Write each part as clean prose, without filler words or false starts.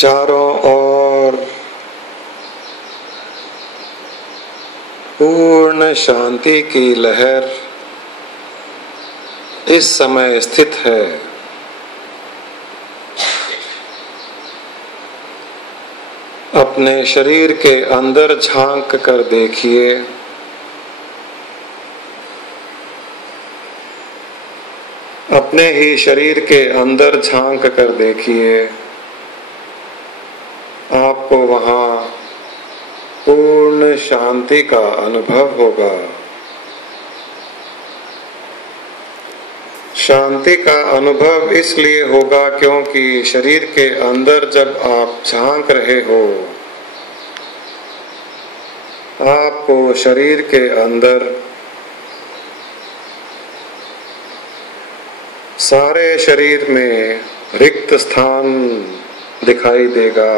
चारों ओर पूर्ण शांति की लहर इस समय स्थित है। अपने शरीर के अंदर झांक कर देखिए। अपने ही शरीर के अंदर झांक कर देखिए, आपको वहां पूर्ण शांति का अनुभव होगा। शांति का अनुभव इसलिए होगा क्योंकि शरीर के अंदर जब आप झांक रहे हो, आपको शरीर के अंदर सारे शरीर में रिक्त स्थान दिखाई देगा।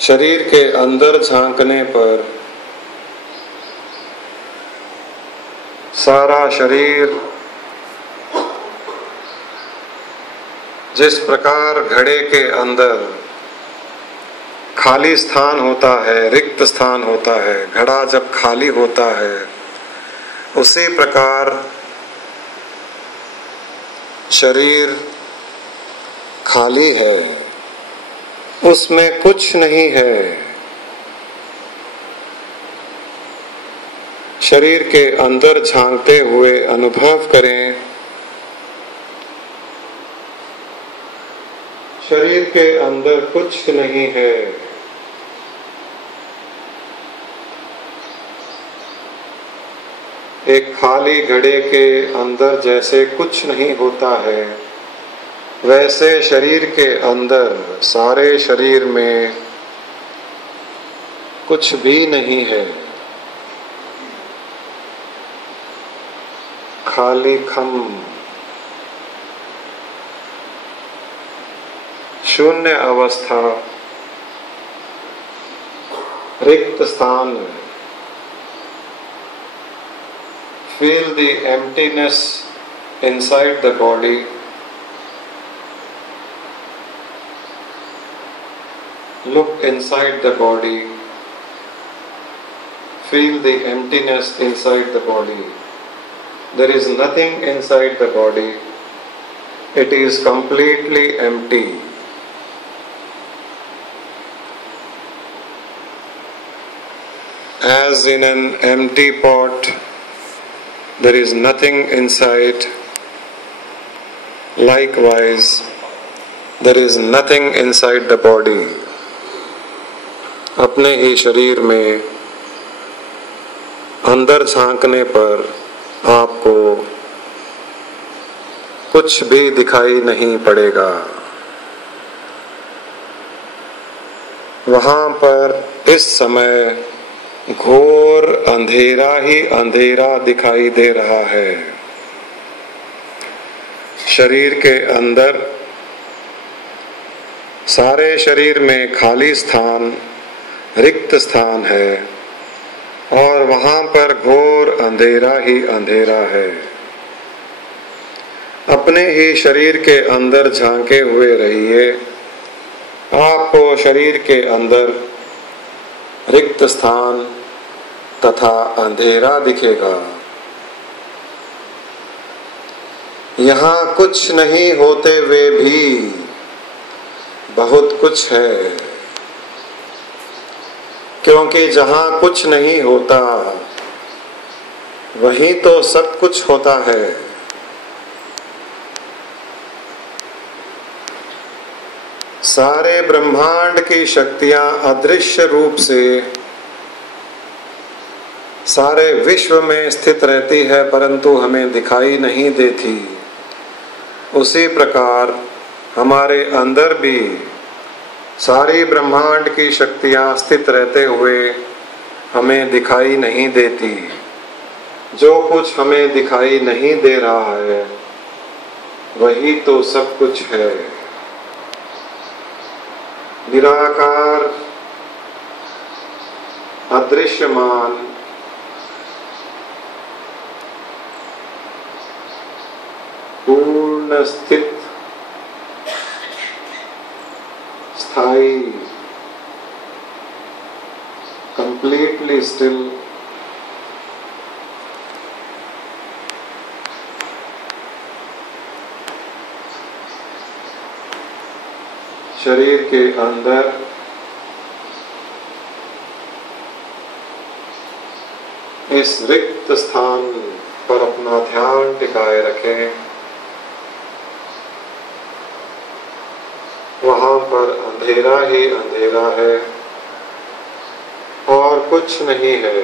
शरीर के अंदर झांकने पर सारा शरीर जिस प्रकार घड़े के अंदर खाली स्थान होता है, रिक्त स्थान होता है, घड़ा जब खाली होता है, उसी प्रकार शरीर खाली है, उसमें कुछ नहीं है। शरीर के अंदर झांकते हुए अनुभव करें, शरीर के अंदर कुछ नहीं है। एक खाली घड़े के अंदर जैसे कुछ नहीं होता है, वैसे शरीर के अंदर सारे शरीर में कुछ भी नहीं है। खाली खम, शून्य अवस्था, रिक्त स्थान। Feel the emptiness inside the body. Look inside the body. Feel the emptiness inside the body. There is nothing inside the body. It is completely empty. As in an empty pot, there is nothing inside. Likewise, there is nothing inside the body. अपने ही शरीर में अंदर झांकने पर आपको कुछ भी दिखाई नहीं पड़ेगा। वहां पर इस समय घोर अंधेरा ही अंधेरा दिखाई दे रहा है। शरीर के अंदर सारे शरीर में खाली स्थान, रिक्त स्थान है और वहां पर घोर अंधेरा ही अंधेरा है। अपने ही शरीर के अंदर झांके हुए रहिए, आपको शरीर के अंदर रिक्त स्थान तथा अंधेरा दिखेगा। यहाँ कुछ नहीं होते हुए भी बहुत कुछ है, क्योंकि जहाँ कुछ नहीं होता वहीं तो सब कुछ होता है। सारे ब्रह्मांड की शक्तियां अदृश्य रूप से सारे विश्व में स्थित रहती है, परंतु हमें दिखाई नहीं देती। उसी प्रकार हमारे अंदर भी सारी ब्रह्मांड की शक्तियां स्थित रहते हुए हमें दिखाई नहीं देती। जो कुछ हमें दिखाई नहीं दे रहा है वही तो सब कुछ है। निराकार, अदृश्यमान, पूर्ण स्थित स्थायी, completely still, शरीर के अंदर इस रिक्त स्थान पर अपना ध्यान टिकाए रखें। वहां पर अंधेरा ही अंधेरा है और कुछ नहीं है।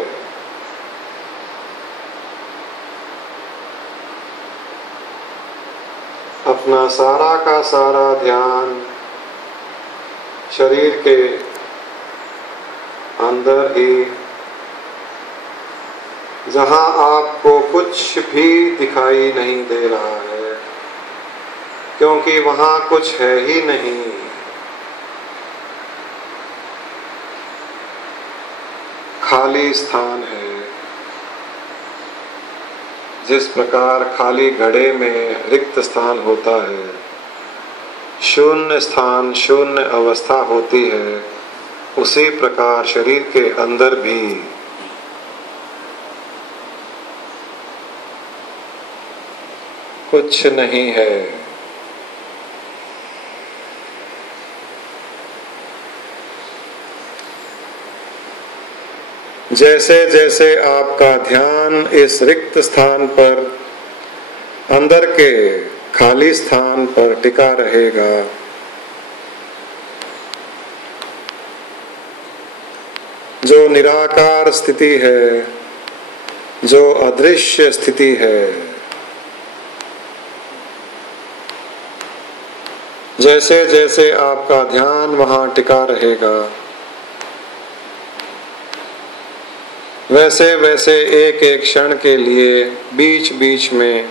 अपना सारा का सारा ध्यान शरीर के अंदर ही, जहां आपको कुछ भी दिखाई नहीं दे रहा है, क्योंकि वहां कुछ है ही नहीं। खाली स्थान है। जिस प्रकार खाली घड़े में रिक्त स्थान होता है, शून्य स्थान, शून्य अवस्था होती है, उसी प्रकार शरीर के अंदर भी कुछ नहीं है। जैसे जैसे आपका ध्यान इस रिक्त स्थान पर, अंदर के खाली स्थान पर टिका रहेगा, जो निराकार स्थिति है, जो अदृश्य स्थिति है, जैसे जैसे आपका ध्यान वहां टिका रहेगा, वैसे वैसे एक एक क्षण के लिए बीच बीच में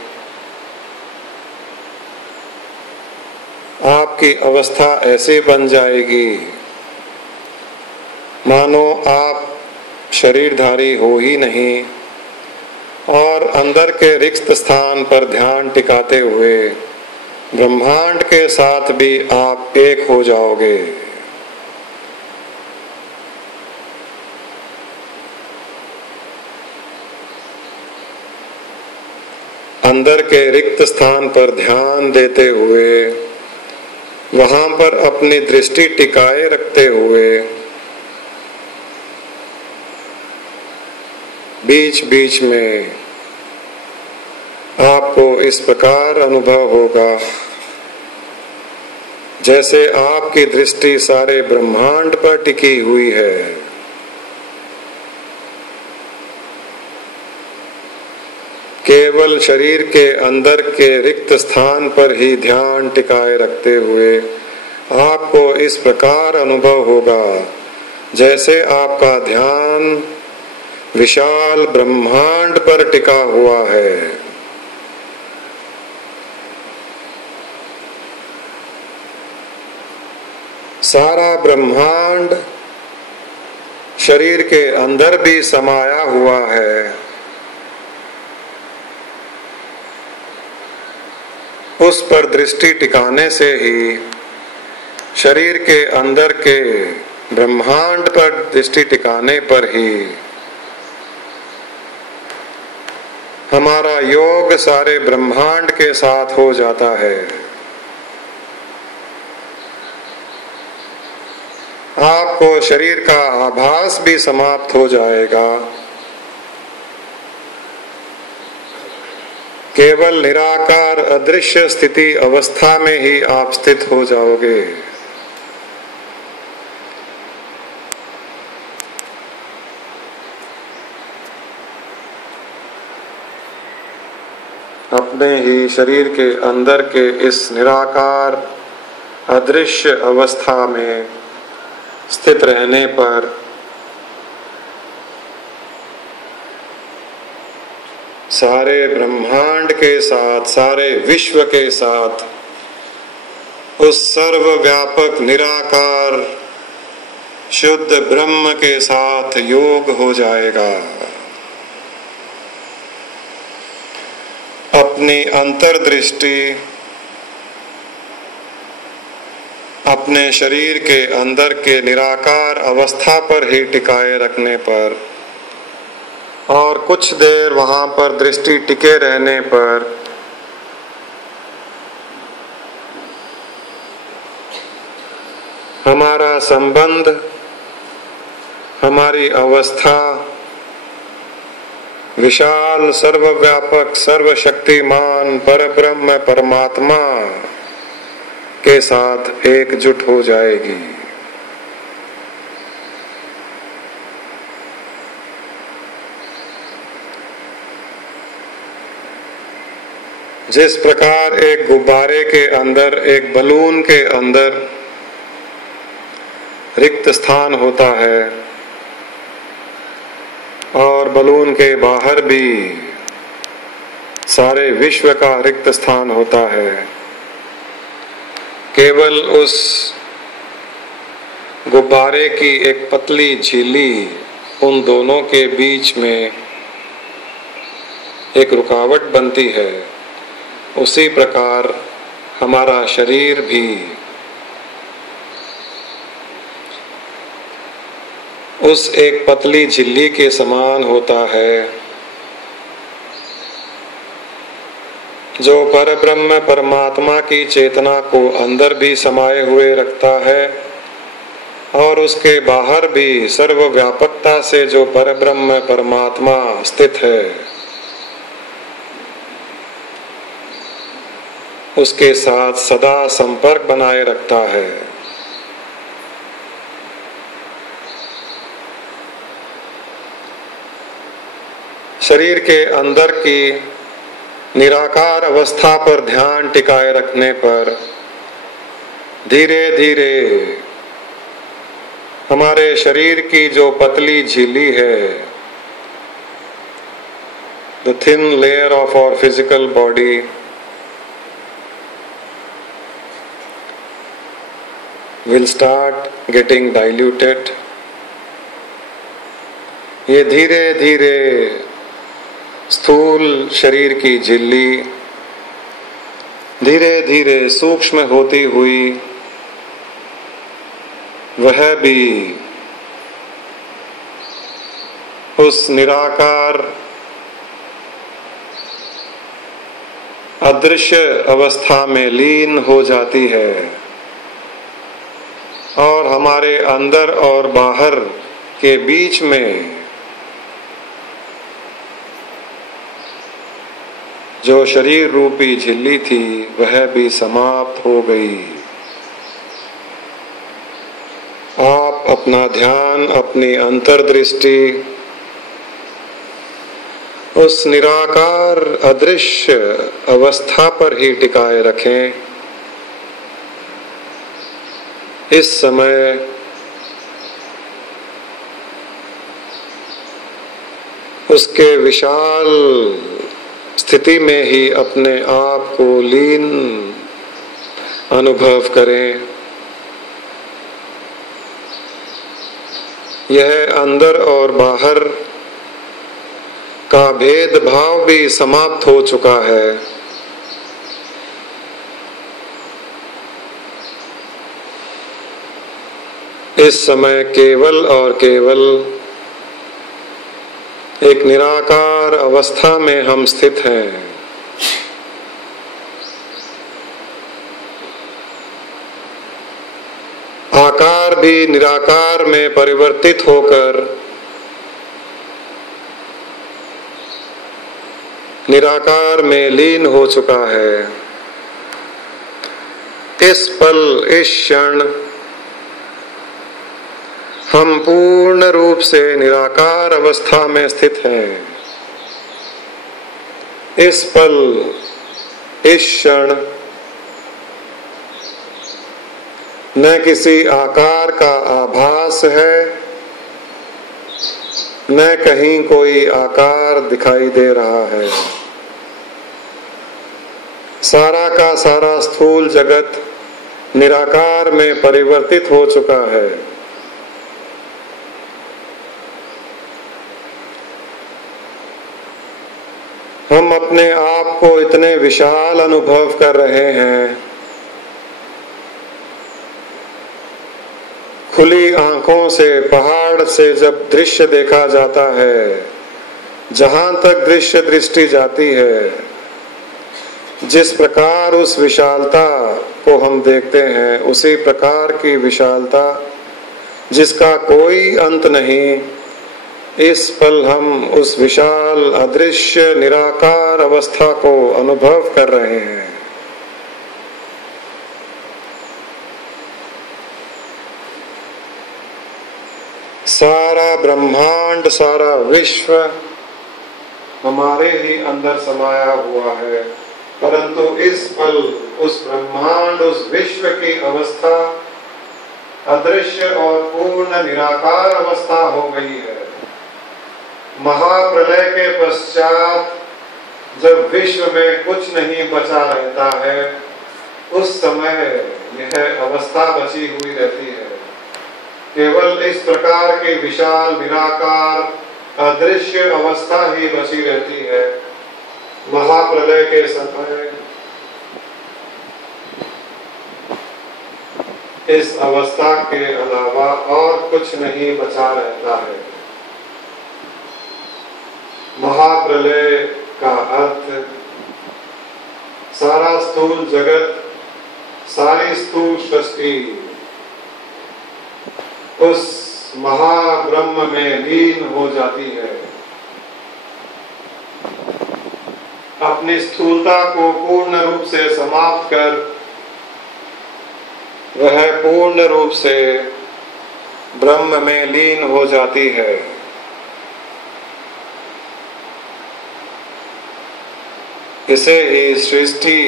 आपकी अवस्था ऐसे बन जाएगी मानो आप शरीरधारी हो ही नहीं, और अंदर के रिक्त स्थान पर ध्यान टिकाते हुए ब्रह्मांड के साथ भी आप एक हो जाओगे। अंदर के रिक्त स्थान पर ध्यान देते हुए, वहां पर अपनी दृष्टि टिकाए रखते हुए बीच बीच में आपको इस प्रकार अनुभव होगा जैसे आपकी दृष्टि सारे ब्रह्मांड पर टिकी हुई है। केवल शरीर के अंदर के रिक्त स्थान पर ही ध्यान टिकाए रखते हुए आपको इस प्रकार अनुभव होगा जैसे आपका ध्यान विशाल ब्रह्मांड पर टिका हुआ है। सारा ब्रह्मांड शरीर के अंदर भी समाया हुआ है। उस पर दृष्टि टिकाने से ही, शरीर के अंदर के ब्रह्मांड पर दृष्टि टिकाने पर ही हमारा योग सारे ब्रह्मांड के साथ हो जाता है। आपको शरीर का आभास भी समाप्त हो जाएगा। केवल निराकार अदृश्य स्थिति अवस्था में ही आप स्थित हो जाओगे। अपने ही शरीर के अंदर के इस निराकार अदृश्य अवस्था में स्थित रहने पर सारे ब्रह्मांड के साथ, सारे विश्व के साथ, उस सर्वव्यापक निराकार शुद्ध ब्रह्म के साथ योग हो जाएगा। अपनी अंतर्दृष्टि अपने शरीर के अंदर के निराकार अवस्था पर ही टिकाए रखने पर और कुछ देर वहां पर दृष्टि टिके रहने पर हमारा संबंध, हमारी अवस्था विशाल सर्वव्यापक सर्वशक्तिमान परब्रह्म परमात्मा के साथ एकजुट हो जाएगी। जिस प्रकार एक गुब्बारे के अंदर, एक बलून के अंदर रिक्त स्थान होता है और बलून के बाहर भी सारे विश्व का रिक्त स्थान होता है, केवल उस गुब्बारे की एक पतली झिल्ली उन दोनों के बीच में एक रुकावट बनती है। उसी प्रकार हमारा शरीर भी उस एक पतली झिल्ली के समान होता है जो परब्रह्म परमात्मा की चेतना को अंदर भी समाये हुए रखता है और उसके बाहर भी सर्वव्यापकता से जो परब्रह्म परमात्मा स्थित है उसके साथ सदा संपर्क बनाए रखता है। शरीर के अंदर की निराकार अवस्था पर ध्यान टिकाए रखने पर धीरे धीरे हमारे शरीर की जो पतली झिल्ली है, the thin layer of our physical body, will start getting diluted। ये धीरे धीरे स्थूल शरीर की झिल्ली धीरे धीरे सूक्ष्म होती हुई वह भी उस निराकार अदृश्य अवस्था में लीन हो जाती है और हमारे अंदर और बाहर के बीच में जो शरीर रूपी झिल्ली थी वह भी समाप्त हो गई। आप अपना ध्यान, अपनी अंतर्दृष्टि उस निराकार अदृश्य अवस्था पर ही टिकाए रखें। इस समय उसके विशाल स्थिति में ही अपने आप को लीन अनुभव करें। यह अंदर और बाहर का भेदभाव भी समाप्त हो चुका है। इस समय केवल और केवल एक निराकार अवस्था में हम स्थित हैं। आकार भी निराकार में परिवर्तित होकर निराकार में लीन हो चुका है। इस पल, इस क्षण हम पूर्ण रूप से निराकार अवस्था में स्थित हैं। इस पल, इस क्षण न किसी आकार का आभास है, न कहीं कोई आकार दिखाई दे रहा है। सारा का सारा स्थूल जगत निराकार में परिवर्तित हो चुका है। हम अपने आप को इतने विशाल अनुभव कर रहे हैं खुली आंखों से पहाड़ से जब दृश्य देखा जाता है, जहां तक दृश्य दृष्टि जाती है, जिस प्रकार उस विशालता को हम देखते हैं, उसी प्रकार की विशालता जिसका कोई अंत नहीं, इस पल हम उस विशाल अदृश्य निराकार अवस्था को अनुभव कर रहे हैं। सारा ब्रह्मांड, सारा विश्व हमारे ही अंदर समाया हुआ है, परंतु इस पल उस ब्रह्मांड, उस विश्व की अवस्था अदृश्य और पूर्ण निराकार अवस्था हो गई है। महाप्रलय के पश्चात जब विश्व में कुछ नहीं बचा रहता है, उस समय यह अवस्था बची हुई रहती है। केवल इस प्रकार की विशाल निराकार अदृश्य अवस्था ही बची रहती है। महाप्रलय के समय इस अवस्था के अलावा और कुछ नहीं बचा रहता है। महाप्रलय का अर्थ सारा स्थूल जगत, सारी स्थूल सृष्टि उस महाब्रह्म में लीन हो जाती है। अपनी स्थूलता को पूर्ण रूप से समाप्त कर वह पूर्ण रूप से ब्रह्म में लीन हो जाती है। इसे ही सृष्टि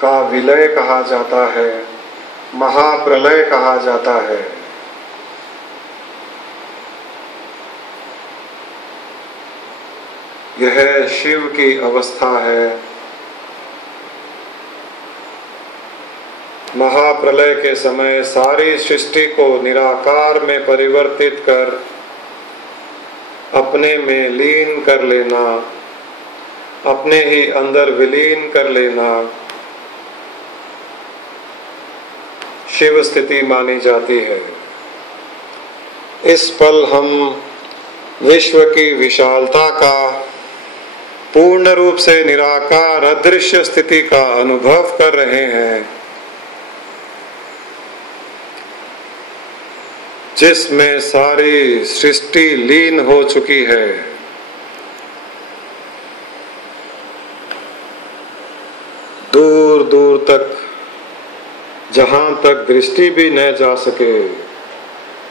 का विलय कहा जाता है, महाप्रलय कहा जाता है। यह शिव की अवस्था है। महाप्रलय के समय सारी सृष्टि को निराकार में परिवर्तित कर अपने में लीन कर लेना, अपने ही अंदर विलीन कर लेना शिव स्थिति मानी जाती है। इस पल हम विश्व की विशालता का पूर्ण रूप से निराकार अदृश्य स्थिति का अनुभव कर रहे हैं, जिसमें सारी सृष्टि लीन हो चुकी है। दूर दूर तक, जहां तक दृष्टि भी न जा सके,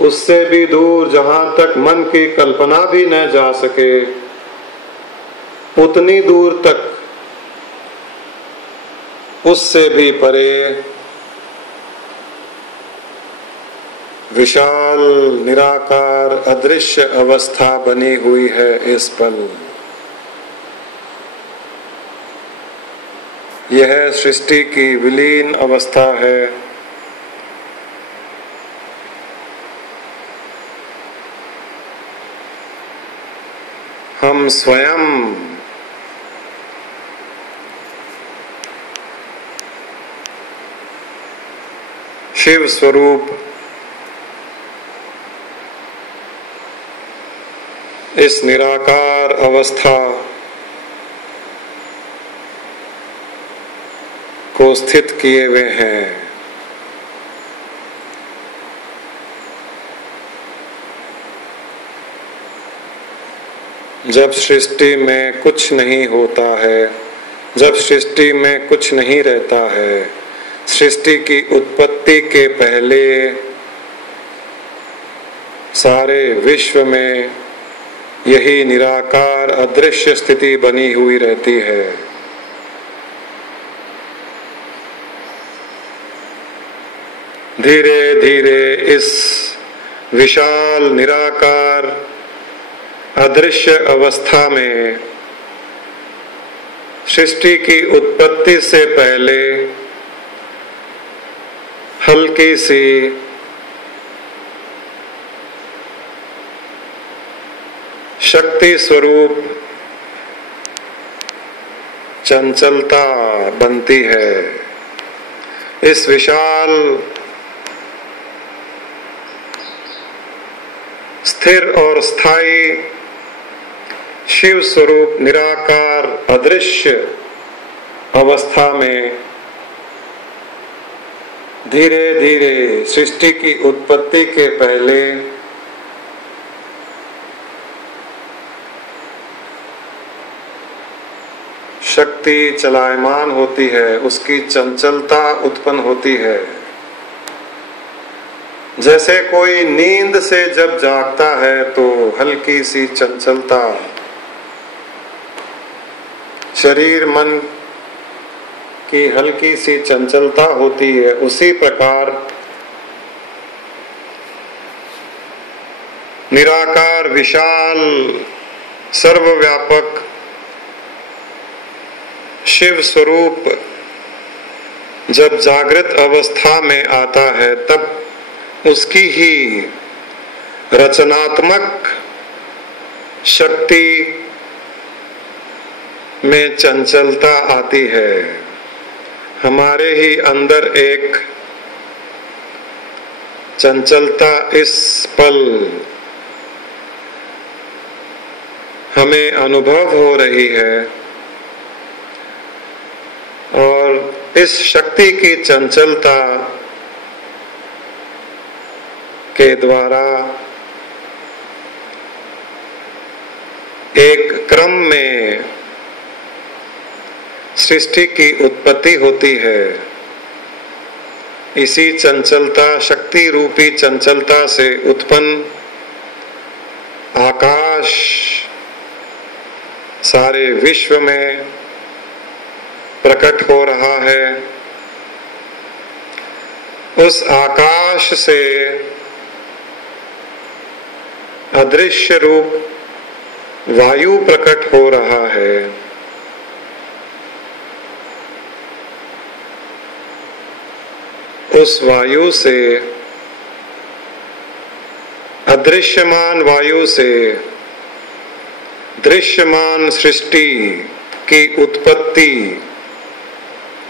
उससे भी दूर जहां तक मन की कल्पना भी न जा सके, उतनी दूर तक, उससे भी परे विशाल निराकार अदृश्य अवस्था बनी हुई है इस पल। यह सृष्टि की विलीन अवस्था है। हम स्वयं शिव स्वरूप इस निराकार अवस्था को स्थित किए हुए हैं। जब सृष्टि में कुछ नहीं होता है, जब सृष्टि में कुछ नहीं रहता है, सृष्टि की उत्पत्ति के पहले सारे विश्व में यही निराकार अदृश्य स्थिति बनी हुई रहती है। धीरे धीरे इस विशाल निराकार अदृश्य अवस्था में सृष्टि की उत्पत्ति से पहले हल्की सी शक्ति स्वरूप चंचलता बनती है। इस विशाल स्थिर और स्थायी शिव स्वरूप निराकार अदृश्य अवस्था में धीरे धीरे सृष्टि की उत्पत्ति के पहले शक्ति चलायमान होती है, उसकी चंचलता उत्पन्न होती है। जैसे कोई नींद से जब जागता है तो हल्की सी चंचलता शरीर मन की हल्की सी चंचलता होती है, उसी प्रकार निराकार विशाल सर्वव्यापक शिव स्वरूप जब जागृत अवस्था में आता है तब उसकी ही रचनात्मक शक्ति में चंचलता आती है। हमारे ही अंदर एक चंचलता इस पल हमें अनुभव हो रही है और इस शक्ति की चंचलता के द्वारा एक क्रम में सृष्टि की उत्पत्ति होती है। इसी चंचलता, शक्ति रूपी चंचलता से उत्पन्न आकाश सारे विश्व में प्रकट हो रहा है। उस आकाश से अदृश्य रूप वायु प्रकट हो रहा है। उस वायु से, अदृश्यमान वायु से दृश्यमान सृष्टि की उत्पत्ति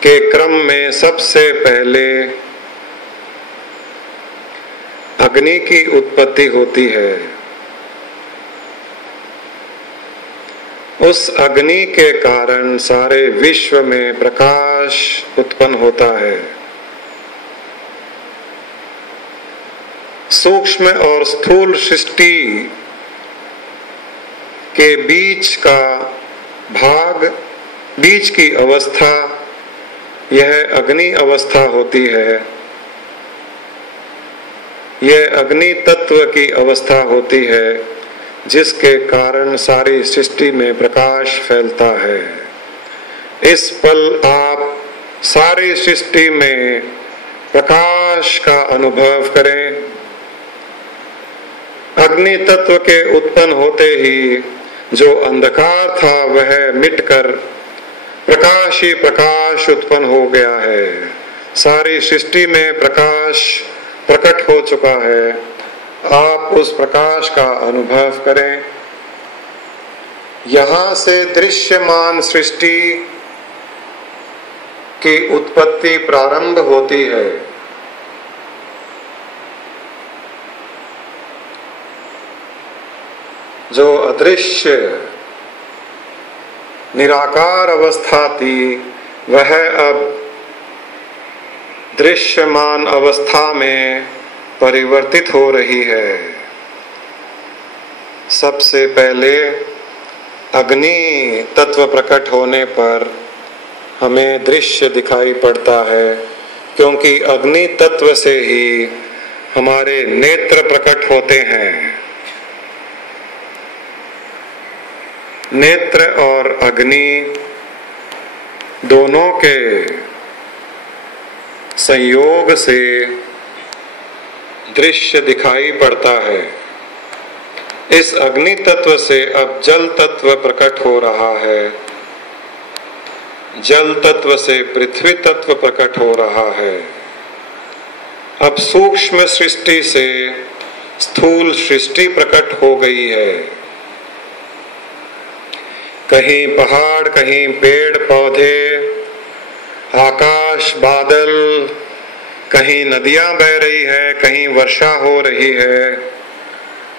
के क्रम में सबसे पहले अग्नि की उत्पत्ति होती है। उस अग्नि के कारण सारे विश्व में प्रकाश उत्पन्न होता है। सूक्ष्म और स्थूल सृष्टि के बीच का भाग, बीच की अवस्था, यह अग्नि अवस्था होती है। यह अग्नि तत्व की अवस्था होती है जिसके कारण सारी सृष्टि में प्रकाश फैलता है। इस पल आप सारी सृष्टि में प्रकाश का अनुभव करें। अग्नि तत्व के उत्पन्न होते ही जो अंधकार था वह मिटकर प्रकाश ही प्रकाश उत्पन्न हो गया है। सारी सृष्टि में प्रकाश प्रकट हो चुका है। आप उस प्रकाश का अनुभव करें। यहां से दृश्यमान सृष्टि की उत्पत्ति प्रारंभ होती है। जो अदृश्य निराकार अवस्था थी वह अब दृश्यमान अवस्था में परिवर्तित हो रही है। सबसे पहले अग्नि तत्व प्रकट होने पर हमें दृश्य दिखाई पड़ता है, क्योंकि अग्नि तत्व से ही हमारे नेत्र प्रकट होते हैं। नेत्र और अग्नि दोनों के संयोग से दृश्य दिखाई पड़ता है। इस अग्नि तत्व से अब जल तत्व प्रकट हो रहा है। जल तत्व से पृथ्वी तत्व प्रकट हो रहा है। अब सूक्ष्म सृष्टि से स्थूल सृष्टि प्रकट हो गई है। कहीं पहाड़, कहीं पेड़ पौधे, आकाश, बादल, कहीं नदियां बह रही है, कहीं वर्षा हो रही है,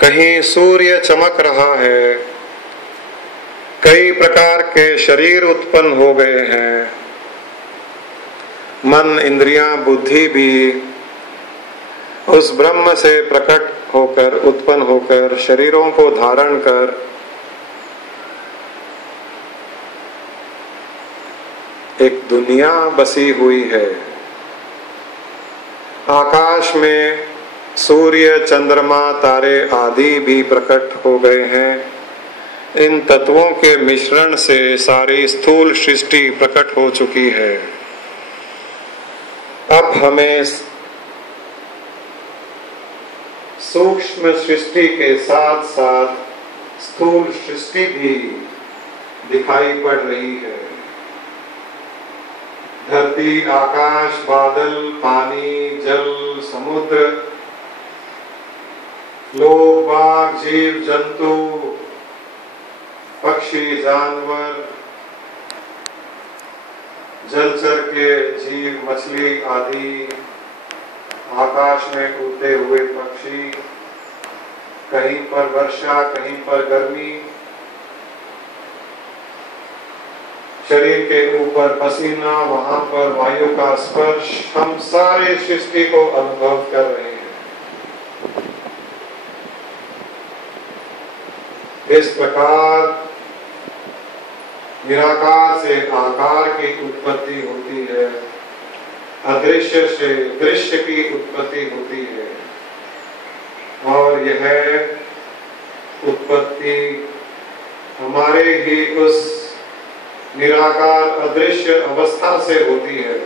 कहीं सूर्य चमक रहा है, कई प्रकार के शरीर उत्पन्न हो गए हैं। मन, इंद्रियां, बुद्धि भी उस ब्रह्म से प्रकट होकर, उत्पन्न होकर, शरीरों को धारण कर एक दुनिया बसी हुई है। आकाश में सूर्य, चंद्रमा, तारे आदि भी प्रकट हो गए हैं। इन तत्वों के मिश्रण से सारी स्थूल सृष्टि प्रकट हो चुकी है। अब हमें सूक्ष्म सृष्टि के साथ साथ स्थूल सृष्टि भी दिखाई पड़ रही है। धरती, आकाश, बादल, पानी, जल, समुद्र, लोग, बाघ, जीव जंतु, पक्षी, जानवर, जलचर के जीव, मछली आदि, आकाश में उड़ते हुए पक्षी, कहीं पर वर्षा, कहीं पर गर्मी, शरीर के ऊपर पसीना, वहां पर वायु का स्पर्श, हम सारे सृष्टि को अनुभव कर रहे हैं। इस प्रकार निराकार से आकार की उत्पत्ति होती है, अदृश्य से दृश्य की उत्पत्ति होती है, और यह उत्पत्ति हमारे ही उस निराकार अदृश्य अवस्था से होती है।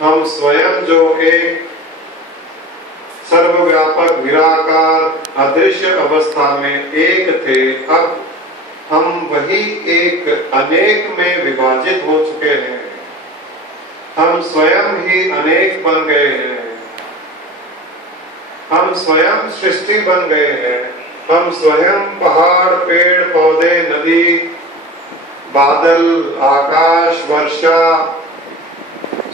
हम स्वयं जो एक सर्वव्यापक निराकार अदृश्य अवस्था में एक थे, अब हम वही एक अनेक में विभाजित हो चुके हैं। हम स्वयं ही अनेक बन गए हैं। हम स्वयं सृष्टि बन गए हैं। हम स्वयं पहाड़, पेड़, पौधे, नदी, बादल, आकाश, वर्षा,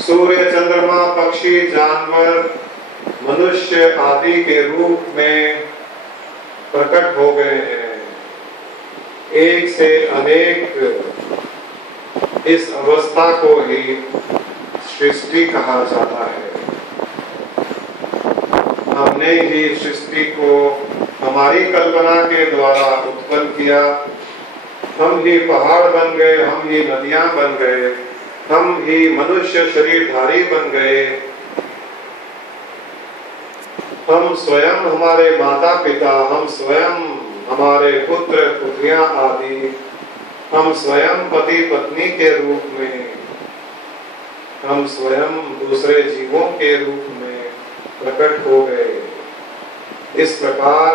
सूर्य, चंद्रमा, पक्षी, जानवर, मनुष्य आदि के रूप में प्रकट हो गए हैं। एक से अनेक, इस अवस्था को ही सृष्टि कहा जाता है। हमने ही सृष्टि को हमारी कल्पना के द्वारा उत्पन्न किया। हम ही पहाड़ बन गए, हम ही नदियां बन गए, हम ही मनुष्य शरीरधारी बन गए। हम स्वयं हमारे माता पिता, हम स्वयं हमारे पुत्र पुत्रियां आदि, हम स्वयं पति पत्नी के रूप में, हम स्वयं दूसरे जीवों के रूप में प्रकट हो गए। इस प्रकार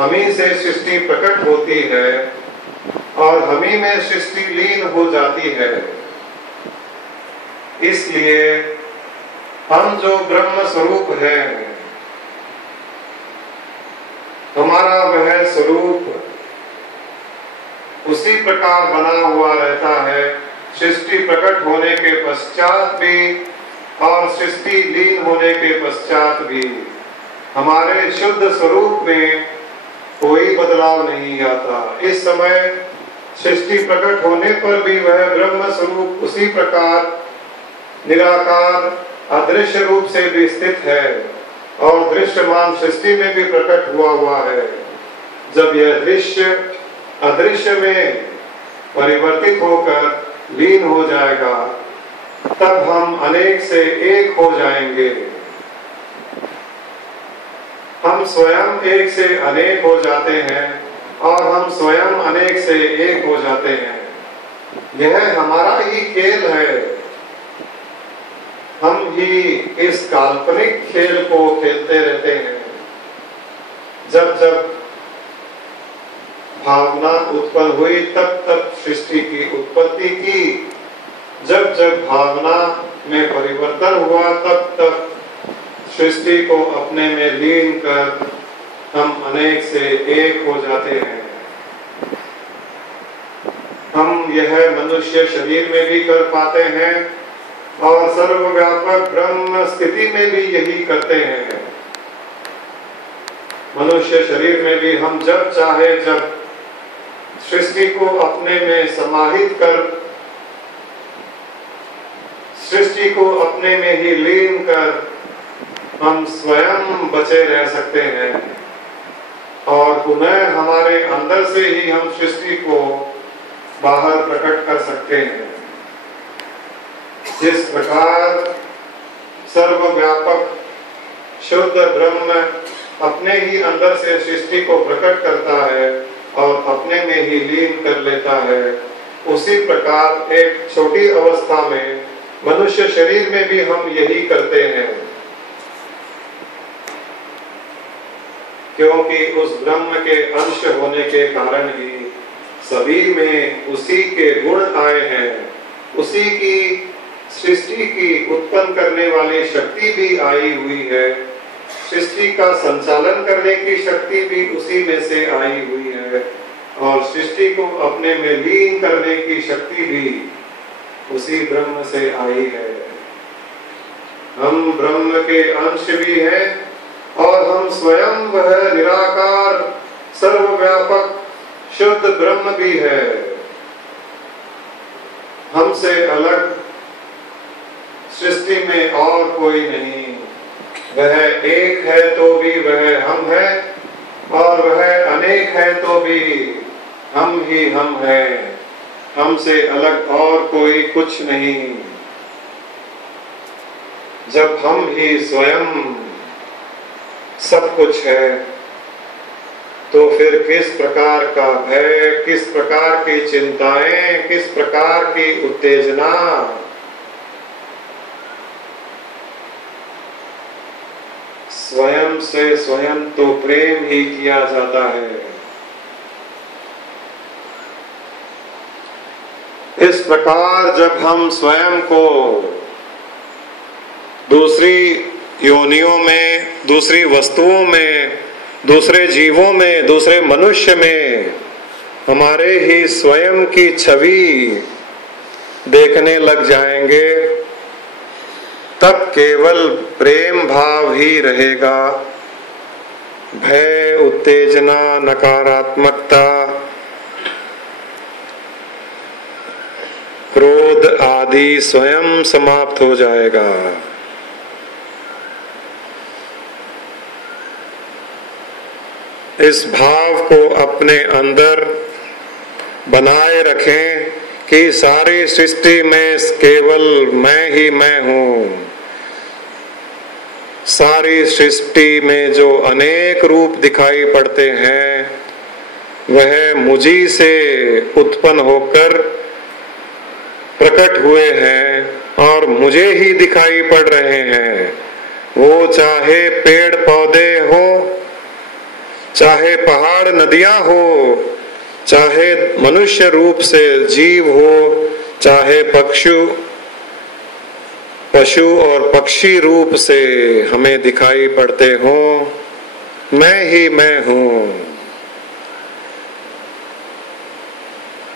हमी से सृष्टि प्रकट होती है और हमी में सृष्टि लीन हो जाती है। इसलिए हम जो ब्रह्म स्वरूप हैं, हमारा वह स्वरूप उसी प्रकार बना हुआ रहता है, सृष्टि प्रकट होने के पश्चात भी और सृष्टि लीन होने के पश्चात भी। हमारे शुद्ध स्वरूप में कोई बदलाव नहीं आता। इस समय सृष्टि प्रकट होने पर भी वह ब्रह्म स्वरूप उसी प्रकार निराकार अदृश्य रूप से भी स्थित है और दृश्यमान सृष्टि में भी प्रकट हुआ है। जब यह दृश्य अदृश्य में परिवर्तित होकर लीन हो जाएगा, तब हम अनेक से एक हो जाएंगे। हम स्वयं एक से अनेक हो जाते हैं और हम स्वयं अनेक से एक हो जाते हैं। यह हमारा ही खेल है। हम ही इस काल्पनिक खेल को खेलते रहते हैं। जब जब भावना उत्पन्न हुई, तब तब सृष्टि की उत्पत्ति की। जब जब भावना में परिवर्तन हुआ, तब तब सृष्टि को अपने में लीन कर हम अनेक से एक हो जाते हैं। हम यह मनुष्य शरीर में भी कर पाते हैं और सर्वव्यापक ब्रह्म स्थिति में भी यही करते हैं। मनुष्य शरीर में भी हम जब चाहे जब सृष्टि को अपने में समाहित कर, सृष्टि को अपने में ही लीन कर हम स्वयं बचे रह सकते हैं और पुनः हमारे अंदर से ही हम सृष्टि को बाहर प्रकट कर सकते हैं। जिस प्रकार सर्वव्यापक शुद्ध ब्रह्म अपने ही अंदर से सृष्टि को प्रकट करता है और अपने में ही लीन कर लेता है, उसी प्रकार एक छोटी अवस्था में मनुष्य शरीर में भी हम यही करते हैं, क्योंकि उस ब्रह्म के अंश होने के कारण ही सभी में उसी के गुण आए हैं। उसी की सृष्टि की उत्पन्न करने वाली शक्ति भी आई हुई है, सृष्टि का संचालन करने की शक्ति भी उसी में से आई हुई है और सृष्टि को अपने में लीन करने की शक्ति भी उसी ब्रह्म से आई है। हम ब्रह्म के अंश भी हैं और हम स्वयं वह निराकार सर्वव्यापक शुद्ध ब्रह्म भी है। हमसे अलग सृष्टि में और कोई नहीं। वह एक है तो भी वह हम है और वह अनेक है तो भी हम ही हम हैं। हमसे अलग और कोई कुछ नहीं। जब हम ही स्वयं सब कुछ है तो फिर किस प्रकार का भय, किस प्रकार की चिंताएं, किस प्रकार की उत्तेजना। स्वयं से स्वयं तो प्रेम ही किया जाता है। इस प्रकार जब हम स्वयं को दूसरी योनियों में, दूसरी वस्तुओं में, दूसरे जीवों में, दूसरे मनुष्य में हमारे ही स्वयं की छवि देखने लग जाएंगे, तब केवल प्रेम भाव ही रहेगा। भय, उत्तेजना, नकारात्मकता, क्रोध आदि स्वयं समाप्त हो जाएगा। इस भाव को अपने अंदर बनाए रखें कि सारी सृष्टि में केवल मैं ही मैं हूँ। सारी सृष्टि में जो अनेक रूप दिखाई पड़ते हैं वह मुझी से उत्पन्न होकर प्रकट हुए हैं और मुझे ही दिखाई पड़ रहे हैं। वो चाहे पेड़ पौधे हो, चाहे पहाड़ नदियां हो, चाहे मनुष्य रूप से जीव हो, चाहे पशु और पक्षी रूप से हमें दिखाई पड़ते हो, मैं ही मैं हूँ।